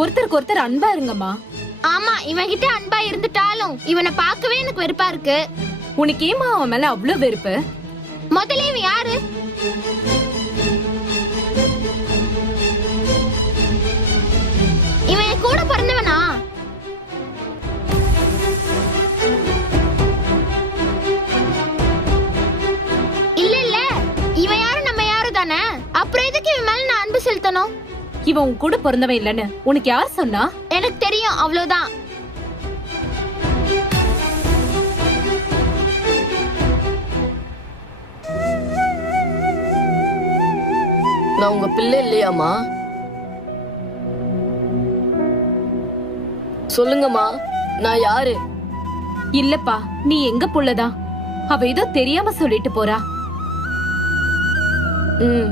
ஒருத்தருக்கு ஒருத்தர் அன்பா இருங்கம்மா. ஆமா, இவன் கிட்ட அன்பா இருந்துட்டாலும் இவனை பார்க்கவே எனக்கு வெறுப்பா இருக்கு. உனக்கு ஏமா அவன் மேல அவ்வளவு வெறுப்பு? முதல்ல இவன் யாரு? இவன் என் கூட பிறந்தவனா? இல்ல இல்ல, இவன் யாரு நம்ம யாரு தானே. அப்புறம் எதுக்கு இவன் மேல நான் அன்பு செலுத்தணும்? இவன் உன் கூட பிறந்தவன் இல்லன்னு உனக்கு யார் சொன்னா? எனக்கு தெரியும், அவ்வளவுதான். நான் உங்க பிள்ளை இல்லையாமா? சொல்லுங்கம்மா, நான் யாரு? இல்லப்பா, நீ எங்க புள்ளதான். அவ ஏதோ தெரியாம சொல்லிட்டு போறா. ம்